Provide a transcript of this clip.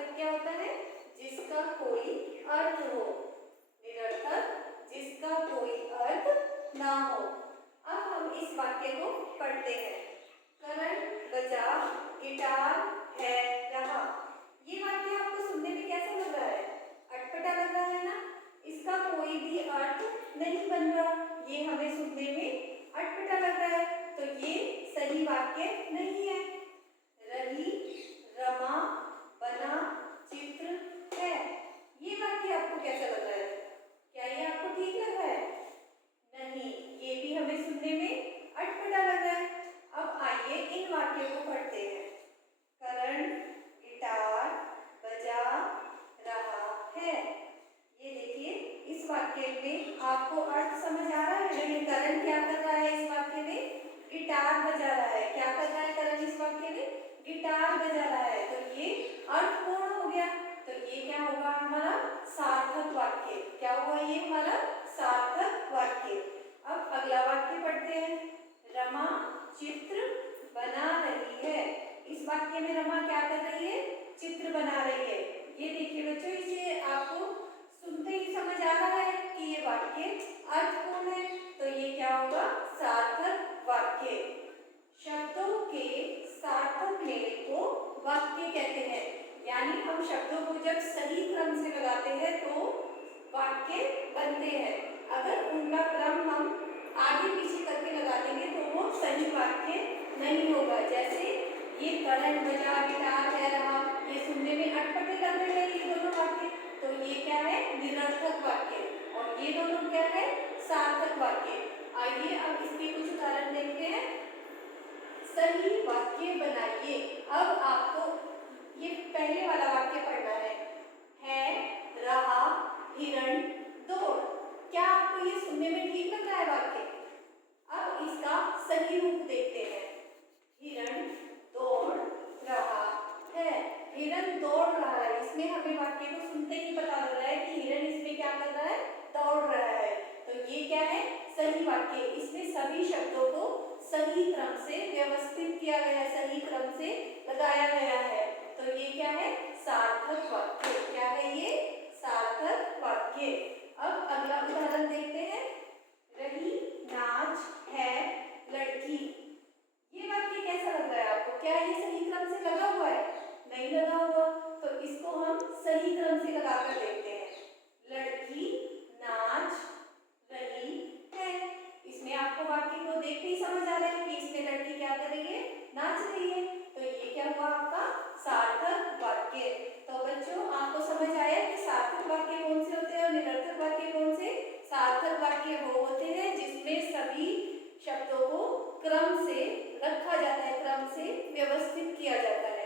सार्थक क्या होता है? जिसका कोई अर्थ हो। निरर्थक जिसका कोई अर्थ ना हो। अब हम इस वाक्य को पढ़ते हैं। करण बजा, गिटार है रहा। ये वाक्य आपको सुनने में कैसा लग रहा है? अटपटा लग रहा है ना? इसका कोई भी अर्थ नहीं बन रहा, ये हमें सुनने में अटपटा लग रहा है, तो ये सही वाक्य नहीं है। रही, रमा, बना, चित्र है, ये वाक्य आपको कैसा लग रहा है? क्या ये आपको ठीक लग रहा है? नहीं, ये भी हमें सुनने में अटपटा लग रहा है। अब आइए इन वाक्यों को पढ़ते हैं। करण गिटार बजा रहा है। ये देखिए, इस वाक्य में आपको अर्थ समझ आ रहा है? ये करण क्या कर रहा है इस वाक्य में? गिटार बजा रहा है। क्या कर रहा है करण इस वाक्य में? गिटार बजा रहा है। तो ये अर्थपूर्ण हो गया, तो ये क्या होगा हमारा? सार्थक वाक्य। क्या हुआ ये हमारा? सार्थक वाक्य। अब अगला वाक्य पढ़ते हैं। रमा चित्र बना रही है। इस वाक्य में रमा क्या कर रही है? चित्र बना रही है। ये देखिए बच्चों, इसे आपको सुनते ही समझ आ रहा है कि ये वाक्य अर्थपूर्ण है, तो ये क्या होगा? सार्थक वाक्य। शब्दों के सार्थक मेल को वाक्य कहते हैं। यानी हम शब्दों को जब सही क्रम से लगाते हैं तो वाक्य बनते हैं। अगर उनका क्रम हम आगे पीछे करके लगा देंगे तो वो सही वाक्य नहीं होगा। जैसे ये करण बजा गिटार है रहा, ये सुनने में अटपटे लग रहे हैं ये दोनों वाक्य, तो ये क्या है? निरर्थक वाक्य। और ये दोनों क्या है? सार्थक वाक्य। आइए अब इसके कुछ उदाहरण देखते हैं। सही वाक्य बनाइए। अब आपको ये पहले वाला वाक्य पढ़ना है रहा हिरण दौड़। क्या आपको ये सुनने में ठीक लग रहा है वाक्य? अब इसका सही रूप देखते हैं। हिरण दौड़ रहा है। हिरण दौड़ रहा है, इसमें हमें वाक्य को सुनते ही पता लग रहा है कि हिरण इसमें क्या कर रहा है? दौड़ रहा है। तो ये क्या है? सही वाक्य। इसमें सभी शब्दों को सही क्रम से व्यवस्थित किया गया है, सही क्रम से लगाया गया है, तो ये क्या है? सार्थक वाक्य। क्या है ये? सार्थक वाक्य। अब अगला उदाहरण देखते हैं। रही नाच है लड़की। ये वाक्य कैसा लग रहा है आपको? क्या ये सही क्रम से लगा हुआ है? नहीं लगा हुआ, तो इसको हम सही क्रम से लगाकर देखते हैं। लड़की नाच रही है। इसमें आपको वाक्य को देख के ही समझ आ रहा है कि इसमें लड़की क्या कर रही है? नाच रही है। तो ये क्या हुआ आपका? सार्थक वाक्य। तो बच्चों, आपको समझ आया कि सार्थक वाक्य कौन से होते हैं और निरर्थक वाक्य कौन से? सार्थक वाक्य वो होते हैं जिसमें सभी शब्दों को क्रम से रखा जाता है, क्रम से व्यवस्थित किया जाता है।